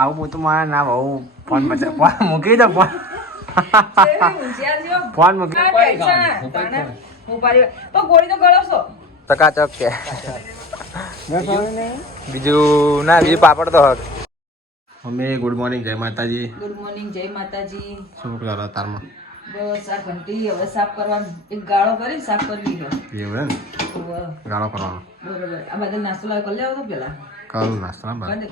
આવું પોતું મારા ના બહુ ફોન બચે ફોન મૂકી દો ફોન. ફોન મૂકી ગોળી તો ચકાચક કે બીજું ના બીજું પાપડ તો હક. અમે ગુડ મોર્નિંગ જય માતાજી. ગુડ મોર્નિંગ જય માતાજી. શું કરો તારમાં? બસ આ ઘંટી હવે સાફ કરવાનું. એક ગાળો કરી સાફ કરી લીધો એવું એમ? ગાળો કરવાનો. બરોબર. આ બધા નાસ્તો લાવ કરી લેવો પેલા. કરું નાસ્તો ના બરાબર.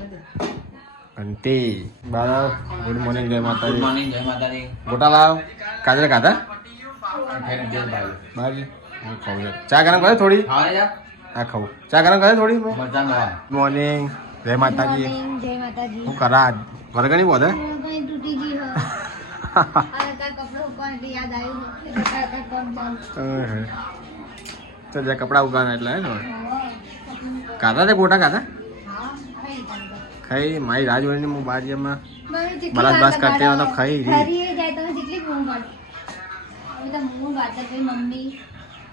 ઘંટી બાળક ગુડ મોર્નિંગ જય માતાજી. મોર્નિંગ જય માતાજી. ગોટા લાવ. કાજરે ખાધા? બાજી. હું ખાઉં છું. ચા ગરમ કરે થોડી? હા યાર હા ખાઉં. ચા ગરમ કરે થોડી? મોર્નિંગ જય માતાજી. જય માતાજી. હું કરા વરગણી બોધે તૂટી ગઈ તો જે કપડા ઉગાના એટલે હે ને? કાતા તે ગોટા કાધા ખાઈ મારી રાહ જોઈને હું બાજુમાં મને બલાસ બરાસ કરતી હોય તો ખાઈ રહી. જાય તમે જેટલી બૂમ પાડો. તો હું વાત કરી, મમ્મી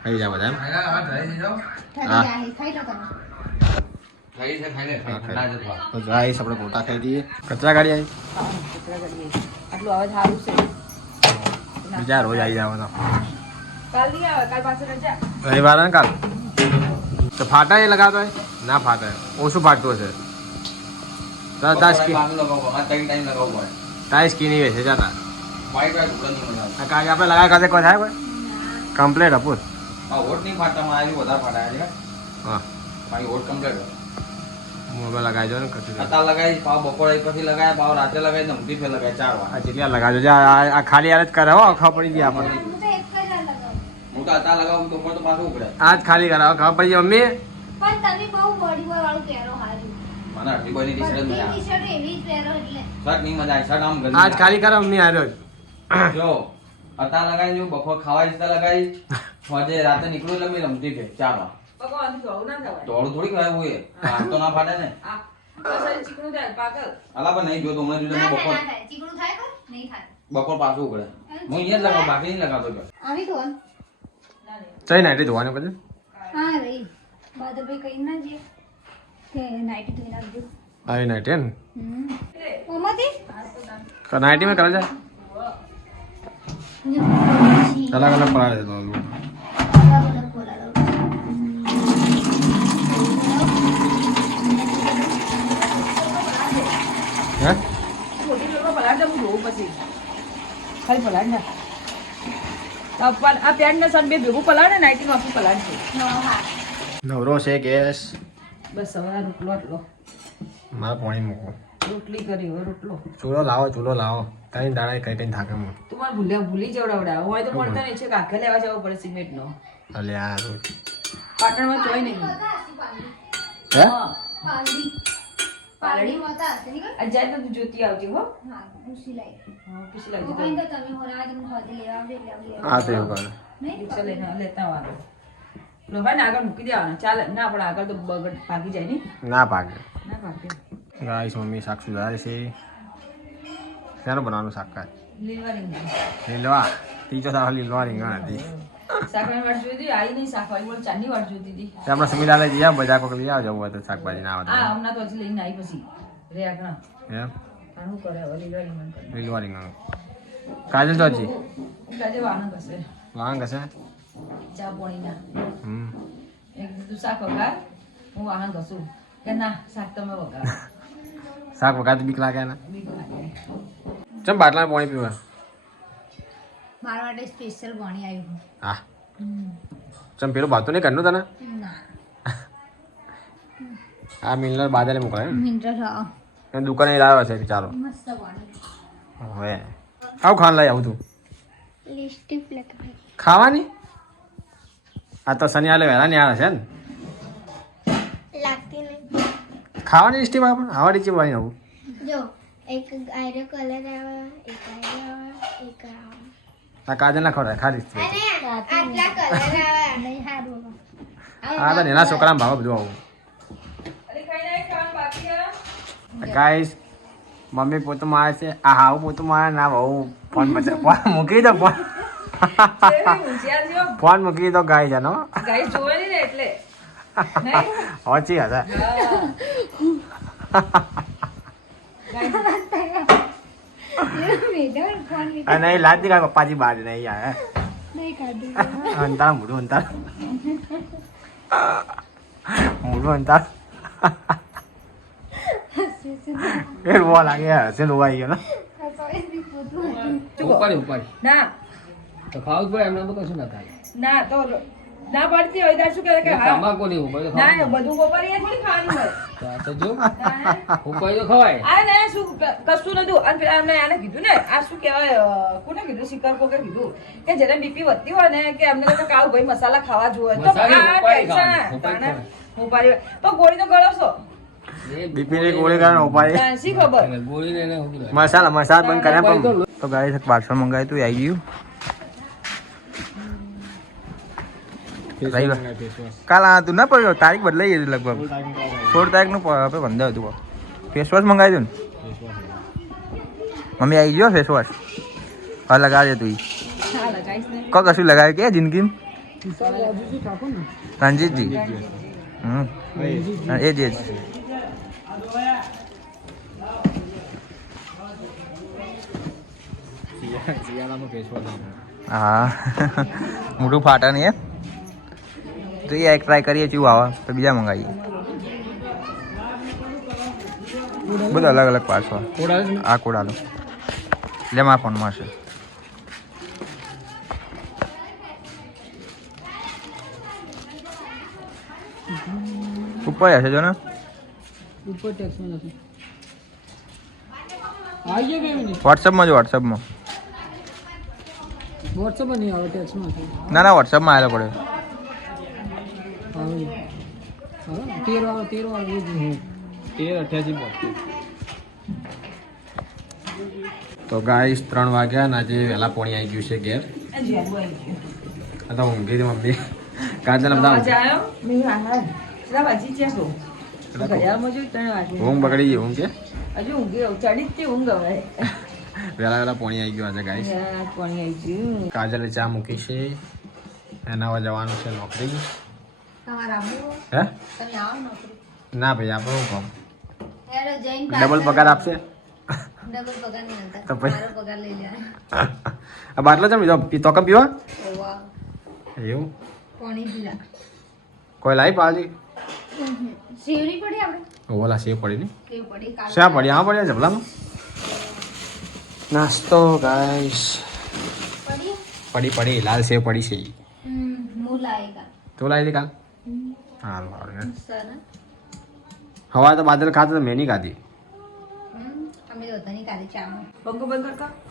ખાઈ જા બધા ખાઈ લો તમે. તો ગાઈસ આપણે ગોટા ખાઈ દઈએ કચરા ગાડી આવી. આટલું સારું છે. બીજા રોજ આવી જાવ તો. કાલ નહીં આવે કાલ પાછળ રજા રવિવાર ને કાલ? તો ફાટા એ લગાવતો હોય ના ફાટે ઓછું ફાટતું હશે. તો તાર સ્કીન પાણી લગાવવો આ ત્રણ ટાઈમ લગાવવો પડે તારી સ્કીન એવી છે જાતા. વાઈટ વાઈટ ઉડન નહીં મજા આવે આ કાંઈ આપણે લગાવ ખાતે કોઈ થાય કોઈ? કમ્પ્લેટ અપૂર આ હોટ નહીં ફાટતા માં આવી વધારે ફાટાય છે. હા. મારી હોટ કમ્પ્લીટ હું હવે લગાવી દો ને અત્યારે લગાવી પાવ બપોરે પછી લગાય પાવ રાતે લગાવી નમકી ફેર લગાય ચાર વાર. જેટલા લગાવજો જે આ ખાલી હાલ જ કરે હો પડી ગયા આપણને હું તો એક લગાવું. તો અત્યારે લગાવું તો પાછું ઉગડે આજ ખાલી કરાવો ખબર પડી ગઈ મમ્મી? પણ તમે બહુ બોડી બોય વાળું પહેરો હારું. મને અડધી બોયની ટી શર્ટ મજા આવે ટી-શર્ટ એવી જ પહેરો એટલે. શર્ટ નહીં મજા આવે શર્ટ આમ ગંદી આજ ખાલી કરો મમ્મી આવ્યો જો અત્યારે લગાવી જો બપોર ખાવા જતા લગાવી આજે રાતે નીકળું એટલે મેં રમતી ફેર ચાર વાર. દોડું ના થવાય. દોડું થોડી કરાય હોય. હાથ તો ના ફાટે ને. આ બસ આ ચીકણું થાય પાગલ. અલા પણ નહીં હમણાં જોજો ના મેં થાય, બપોર. ના થાય. ચીકણું થાય કોઈ? નહીં થાય. બપોર પાછું ઉગડે હું અહીંયા જ લગાવું બાકી નહીં લગાવતો જો તો ના રે ચઈ નાઈટી ધોવાની પછી? હા રહી. બહાદુરભાઈ કઈ ના જે કે નાઈટી ધોઈ નાખજો. આવી નાઈટી ને હમ. ઓમાંથી? નાઈટી માં કરે છે? અલગ અલગ પડાવે છે તો અલગ અલગ બોલાવો. હે? મોટી પલાળ દે, હું જોઉં પછી. ખાલી પલાડ ના આ પલ- આ પેન્ટ ને બે ભેગું પલાળ ને નાઇટી આખું પલાળ. છે નવરો છે ગેસ બસ સવારે રોટલો આટલો. મારે પાણી મૂકો રોટલી કરી હવે રોટલો. ચૂલો લાવો ચૂલો લાવો. તારી દાડા કઈ કઈ થાકે હું તું મને ભૂલ્યા ભૂલી જવડાવડા હોય તો મળતા નહીં છે કે આખે લેવા જવો પડે સિમેન્ટ નો અલે આ પાટણમાં જોઈ નહીં. હે? હા. પાલડી. માતા હતા, હશે નહીં કોઈ? આ જાય તો તું જોતી આવજે હો. હા, હું સિલાઈ. હા પૂછી લાવજે કોઈ તો તમે હોરા આજે મને હોજે લેવા આવજો લેવા. હા તો એવું નહીં? રિક્ષા લઈને લેતા આવવાનું લો ભાઈ ને આગળ મૂકી દેવાનો. ચાલે ના પણ આગળ તો બગડ ભાગી જાય ને ના ભાગે. ના ભાગે. ગાઈસ મમ્મી શાક સુધારે છે. શેનું બનાવવાનું શાક કાચ લીલવા રીંગણ લીલવા. ત્રીજો સારો લીલવા રીંગણ હતી આપણે સમીલાલે જઈએ બજાર કોક લઈ આવજો હોય તો શાકભાજી ના હા આવે હમણાં તો હજી લઈને આવી પછી. રે આગળ. એમ? શું કરે હવે લીલવા રીંગણ કરે. લીલવા રીંગણ કાજલ તો હજી? કાજલ વાંગ હશે. વાંગ હશે? ચા પાણીના. હમ. એક તું શાક વઘાર હું વાંગ ઘસું કે ના શાક તમે વઘાર. શાક વગાત બીક લાગે ને. બીક લાગે. ચમ બાટલા પાણી પીવા? મારા માટે સ્પેશિયલ બની આવ્યું હા. ચમ પેલું ભાતું નહીં કરનું તને? ના. આ મિનરલ બાદલે મોકલે મિનરલ હા. એ દુકાને લાવ્યો છે ચાલો. મસ્ત બની હવે. આવ ખાન લઈ આવું તું. લિપસ્ટિક લગાવી ખાવાની? આ તો શનિ આલે વહેલા નિહાળે છે ને? લાગતી નહીં. ખાવાની સ્ટીમ આપણે? આવાડી ચીમ બની આવું. જો એક આયરો કલર આવે એક આયરો આવે એક આવે. આ કાજલ ના ખવડાય ખાલી. અને આટલા કલર આવે. નહીં સારું હા તો એના છોકરા ભાવ બધું આવું. ગાઈસ મમ્મી પોતું મારે છે આ હાવ પોતું મારે ના બહુ ફોન મચે ફોન મૂકી દો ફોન. ફોન મૂકી દો ગાય જાનો ગાઈસ જોવે નહીં ને એટલે. નહીં? હોચી હતા અને એ લાજ દીધા પપ્પાજી બહાર નહીં આયા નહીં કાઢું અંતાર મોઢું અંતાર મોઢું અંતાર એ રોવા લાગે હશે રોવાઈ ગયો ને ઉપાડી ઉપાડી ના તો ખાવું પડે એમને તો કશું ના થાય ના તો ના પડતી હોય ત્યારે શું કરે કે તમાકુ નહીં ઉપાય ના બધું ગોપારી થોડી ખાવાનું હોય. તો જો ઉપાડી તો ખવાય. આ ને શું કશું નતું અને પેલા એમને આને કીધું ને આ શું કહેવાય કોને કીધું? શિકાર કોકે કીધું? કે જેને બીપી વધતી હોય ને કે અમને તો કાવ ભાઈ મસાલા ખાવા જોઈએ તો મસાલા આ ટેન્શન, ઉપાડી ગોળી તો ગળો બીપી ની ગોળી કારણ ઉપાડી. શી ખબર? ગોળી ને એને શું કીધું? મસાલા મસાલા બંધ કર્યા પણ. તો ગાડી પાર્સલ મંગાવ્યું તું આવી ગયું. રવિવાર. કાલ આ તું ના પડ્યો? તારીખ બદલાઈ ગઈ હતી લગભગ. સોળ તારીખનું આપણે બંધ હતું ફેસ વોશ મંગાવી હતું ને? મમ્મી આવી ગયો ફેસ વોશ હા લગાવજે તું કો કશું લગાવ્યું કે જિંદગી રણજીતજી હમ. હા, એ. જ એ જ. હા. મોટું ફાટા નહીં તો એ એક ટ્રાય કરીએ ચેવું આવે. તો બીજા મંગાવીએ. બધા અલગ અલગ પાછો આ કોડાલો લે મારા ફોનમાં હશે. ઉપર હશે જો ને. જો વોટ્સઅપમાં ના ના વોટ્સઅપમાં આવેલો પડે. તેર અઠ્યાસી બોતેર. તો ગાઈસ ત્રણ વાગ્યા ને આજે વહેલા પોણી આવી ગયું છે ઘેર. તો ઊંઘી હતી મમ્મી કાજલ. ઊંઘ બગડી ગઈ ઊંઘ કે હજુ ઊંઘી ચડી જ ઊંઘ હવે. વહેલા વહેલા પોણી આવી ગયું આજે ગાઈસ. કાજલે ચા મૂકી છે એના જવાનું છે નોકરી હે? ના ભાઈ આપણે શું કામ? ડબલ પગાર આપશે? ડબલ પગાર નહીં આલતા તો પછી? પગાર લઈ લેવાનો આ બાટલો છે બીજો? પી- તો કપ પીવા? એવું? પાણી પીલા. કોઈ લાવી પડી આપણે ઓલા સેવ પડી ને? કેવું પડી શા પડી. આ જબલામાં નાસ્તો ગાઈસ. પડી? પડી પડી. લાલ સેવ પડી છે હમ હું લાવી કાલ. તો હારું સર હવા તો બાદલ ખાતા તો મેં નહીં ખાધી.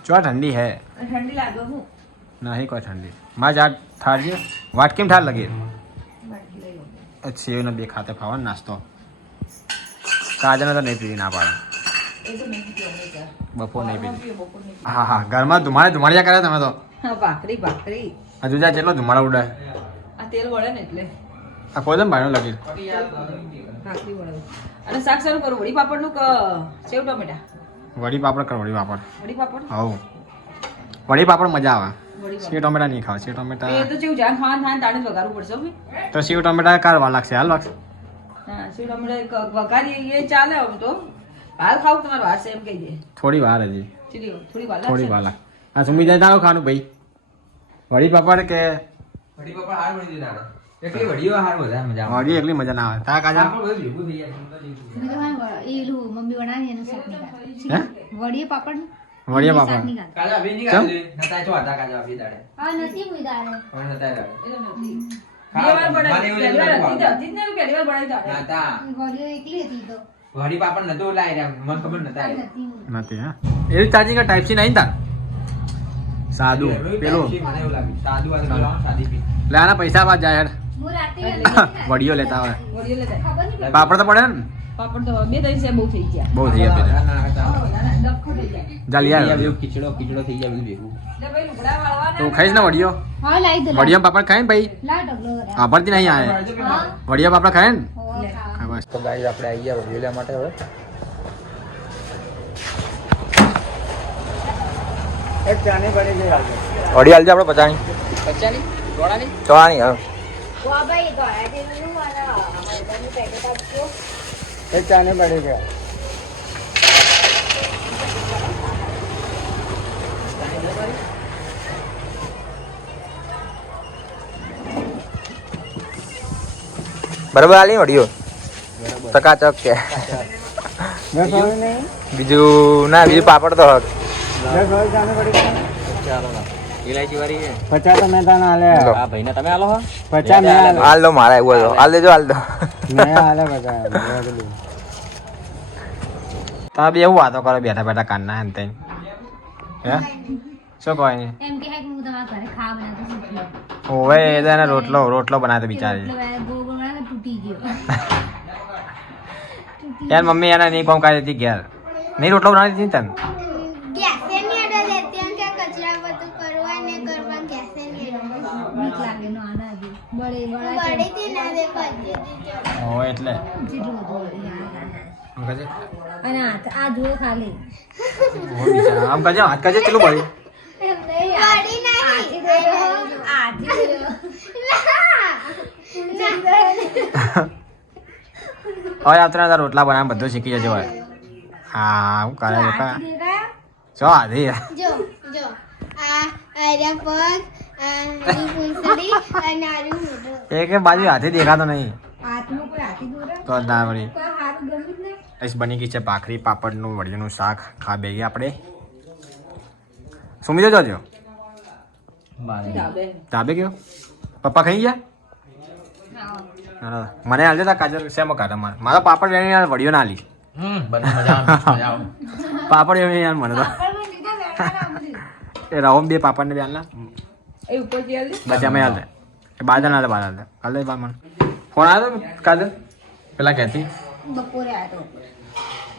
ચો ઠંડી હે? ઠંડી લાગે હું. નહીં કોઈ ઠંડી. માં જાત ઠાર છે. વાટ કેમ ઠાર લગી? સેવ ને બે ખાતે ખાવાનો નાસ્તો. કાજને તો નહીં પીવી ના પાડે. બપોર નહીં પીવી. પીએ, બપોર નહીં. હા હા ઘરમાં ધુમાડે ધુમાડિયા કરે તમે તો. હા, ભાખરી ભાખરી. હજુ જા કેટલો ધુમાડો ઉડે આ તેલ વળે ને એટલે. આ કોદમ ભાઈનો લગી અને શાક સારું કરું વડી પાપડનું સેવ ટમેટા? વડી પાપડ કર વડી પાપડ. વડી પાપડ? હવ વડી પાપડ મજા આવે. સેવ ટમેટા નહીં ખાવ સેવ ટમેટા એ તો જેવું જાન ખાવાનું થાય તાણે વઘારવું પડશે તો સેવ ટમેટા કારવા લાગશે હાલ લાગશે. હા સેવ ટમેટા વઘારીએ એ ચાલે આમ તો. હાલ ખાવ તમારો વાર છે એમ કહી દે. થોડી વાર હજી. થોડી વાર થોડી વાર આ સુમી જાય તારું ખાવાનું ભાઈ. વડી પાપડ કે વડી પાપડ હાર બની દીધા ને. એકલી વડીઓ હાર વધારે મજા આવે. વડી એકલી મજા ના આવે. તા કાજા પાપડ બધું ભેગું થઈ જાય, એ મમ્મી બનાવી એનું શાક વડીએ પાપડ વડીએ પાપડ. નતા છો દાડે. હા નથી હવે નતા. દાડે. આના પૈસા બાદ જાય વડીઓ લેતા નહીં પાપડ તો પડે ને? પાપડ તો બે ત્રણ છે બહુ થઈ ગયા. બહુ થઈ ગયા આવ. ખીચડો ખીચડો થઈ બધું ભેગું. ખાઈશ ને વડીઓ હા લાવી દો વડીયા પાપડ ખાય ને ભાઈ? આભરતી નહીં આવે હા? પાપડ ખાય ને? બસ તો ગાઈસ આપણે આવી ગયા વડીઓ માટે હવે. વડી હાલજે આપણે પચાણી ચોળાની હા. ચાને પડી ગયા. બરાબર આલી ઓડિયો. ચકાચક છે. બીજું ના બીજું પાપડ તો હક. ચાલો ગયા ઇલાયચી વાળી છે. પચાસ તો તને હાલે આ ભાઈને તમે આલો હો. પચાસ મેં હાલે હાલ દો મારા એવું દેજો દો. મેં હાલે પચાસ પેલું બે એવું વાતો કરો બેઠા બેઠા કાનના એમ હે? શું કહે એમ કે હે હું તમારા ઘરે ખાવા બનાવતો શીખી ઓવે એ તો એને રોટલો રોટલો બનાવતો બિચારી. તૂટી ગયો. યાર મમ્મી એને નહીં કોમ કરી હતી ઘેર. નહીં રોટલો બનાવી હતી તને ગેસે ની અડે લેતી આમ કે કચરા બધું કરવા ને કરવા ગેસે ની અડે બીક લાગે નો આના હજી બળે બળા છે. બળી થી ના દે ભજી દીધો ઓ એટલે. આમ. અને આ ખાલી. કહેજે હાથ કહેજે ચેટલું બળી. હવે આવતા તારા રોટલા બનાવવા બધું શીખી જજો હવે. હા હું કરે ચો આધી જો જો આ આર્યા પગ. એક બાજુ હાથે દેખાતો નહીં. હાથમાં કોઈ હાથી દોરે? તો ના વળી? એસ બની ગઈ છે ભાખરી પાપડનું વડિયાનું શાક. ખા બેગી આપણે. સુમી જજો. જો ધાબે. ગયો? પપ્પા ખાઈ ગયા. મને હાલજો તા કાજલ શેમાં કાઢા મારે મારા પાપડ લઈને યાર વડિયો ના લી પાપડ એવી યાર મને તો. એ રવમ બે પાપડ ને બે હાલ એ ઉપરથી આલી. બસ અમે હાલ એ બાદલ આલે બાદ આલે. કાલે બા મન ફોન આવ્યો કાલે પેલા કહેતી. બપોરે આયો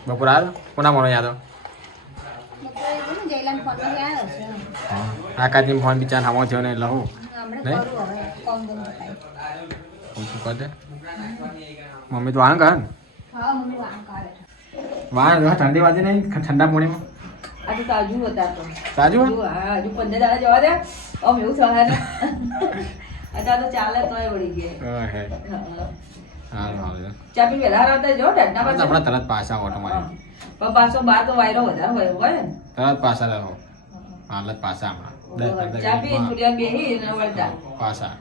બપોર આયો કોના મોનો યાદ આકાશની ફોન બિચાર હામો થયો ને એટલે હું. દે મમ્મી તો વાંગ કરે વાંગ ઠંડી વાજે નહીં ઠંડા પાણીમાં આ તો તાજું હતા તો. તાજું હા, હજુ પંદર દાડા જવા દે. આમ એવું થવા ને અત્યારે તો ચાલે તોય વળી ગયા. ચા પી વહેલા આવતા જો ઢંડા આપણે પાછા? તરત પાછા ઓટો મારી પણ પાછો બાર તો વાયરો વધારે હોય હોય ને? તરત પાછા રહો. હાલ જ પાછા હમણાં. ચા પી થોડી વાર ને વળતા. પાછા.